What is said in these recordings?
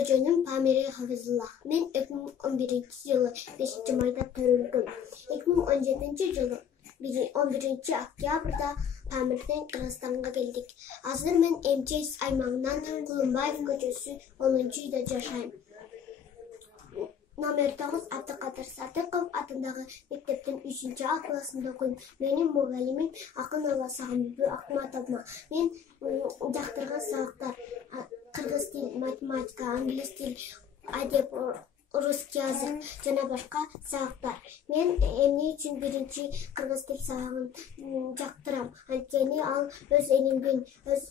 Аты-жөнүм Памира Хафизулла. Мен 2011-жылы 5-майда төрөлгөм. 2017-жылы 11-октябрда Памирден Кыргызстанга келдик. Азыр мен МЧС аймагынан Кулумбаев көчөсү 10-үйдө жашайм. Номер 9 Абдыкадыр Садыков атындагы мектептин 3-А классында окуйм. Менин мугалимим Акын Ала Сагынбү Акматовна. Мен жактырган сабактар кыргыз тил, математика, англис тил, адеп, русский язык жана башка сабактар. Мен эмне үчүн биринчи кыргыз тил сабагын жактырам? Анткени ал өз элимдин, өз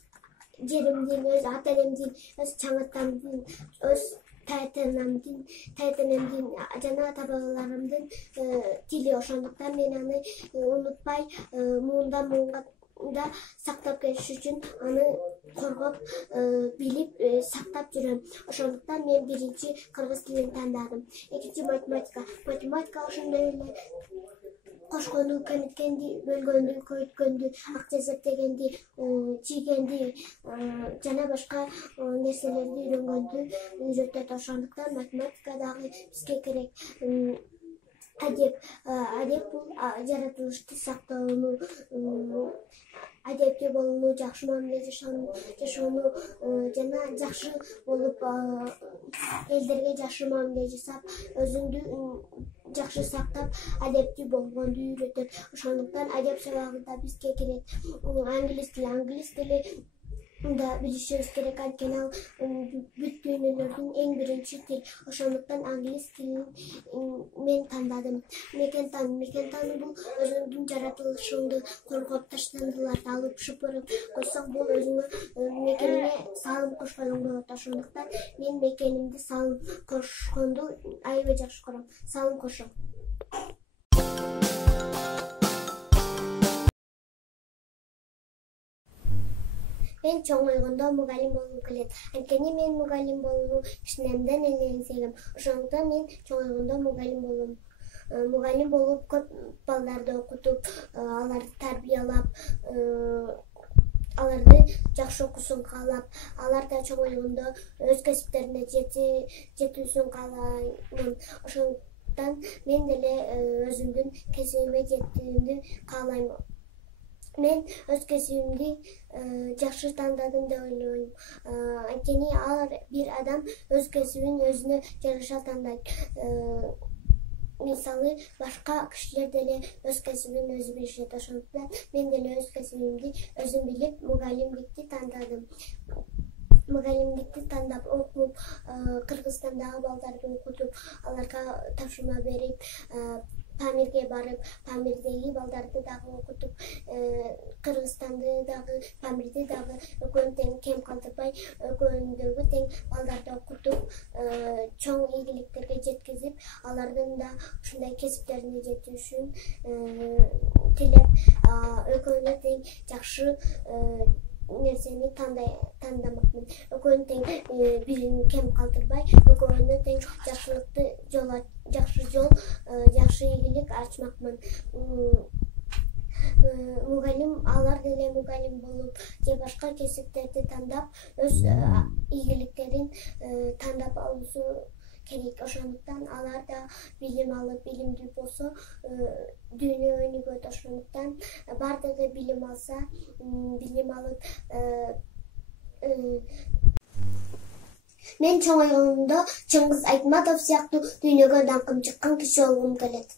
жеримдин, өз ата энемдин, өз чаң атамдын, өз тайтанамдын жана ата бабаларымдын тили. Ошондуктан мен аны унутпай, муундан муунга сактап келиш үчүн аны коргоп, билип, сактап жүрөм. Ошондуктан мен биринчи кыргыз тилин тандадым. Экинчи математика. Математика ошондой эле кошконду, кемиткенди, бөлгөндү, көйткөндү, акча эсептегенди, чийгенди жана башка нерселерди үйрөнгөндү үйрөтөт. Ошондуктан математика дагы бизге керек. Адеп бул жаратылышты сактоону, адептүү болууну, жакшы мамиле жашоону жана жакшы болуп, элдерге жакшы мамиле жасап, өзүңдү жакшы сактап, адептүү болгонду үйрөтөт. Ошондуктан адеп сабагы да бизге керек. Англис тили да билишибиз керек, анткени ал бүт дүйнөлөрдүн эң биринчи тил. Ошондуктан англис тилин мен тандадым. Мекен бул өзүңдүн жаратылышыңды коргоп, таштандыларды алып шыпырып койсоң, бул өзүңө мекениңе салым кошконың болот. Ошондуктан мен мекенимди салым кошконду аябай жакшы көрөм. Салым кошом. Мен чоңойгондо мугалим болгум келет. Анткени мен мугалим болууну кичинемден эле эңсегем. Ошондуктан мен чоңойгондо мугалим болом. Мугалим болуп, көп балдарды окутуп, аларды тарбиялап, аларды жакшы окуусун каалап, алар да чоңойгондо өз кесиптерине жетүүсүн каалаймын. Ошондуктан мен деле өзүмдүн кесибиме жетүүнү каалайм. Мен өз кесибимди жакшы тандадым деп ойлойм. Анткени бир адам өз кесибин өзүнө жараша тандайт. Мисалы, башка кишилер деле өз кесибин өзү билишет. Ошондуктан мен деле өз кесибимди өзүм билип, мугалимдикти тандадым. Мугалимдикти тандап окуп, Кыргызстандагы балдарды окутуп, аларга тапшырма берип, Памирге барып, Памирдеги балдарды дагы окутуп, Кыргызстанды дагы, Памирди дагы экөөнү тең кем калтырбай, экөөндөгү тең балдарды окутуп, чоң ийгиликтерге жеткизип, алардын да ушундай кесиптерине жетүүсүн тилеп, экөөнү тең жакшы нерсени тандамакмын. Экөөнү тең бирин кем калтырбай, экөөнү тең жакшы жол, жакшы ийгилик ачмакмын. Алар деле мугалим болуп, же башка кесиптерди тандап, өз ийгиликтерин тандап алуусу керек. Ошондуктан алар да билим алып, билимдүү болсо, дүйнө өнүгөт. Ошондуктан бардыгы билим алса, билим алып, мен чоңойгондо Чыңгыз Айтматов сыяктуу дүйнөгө даңкым чыккан киши болгум келет.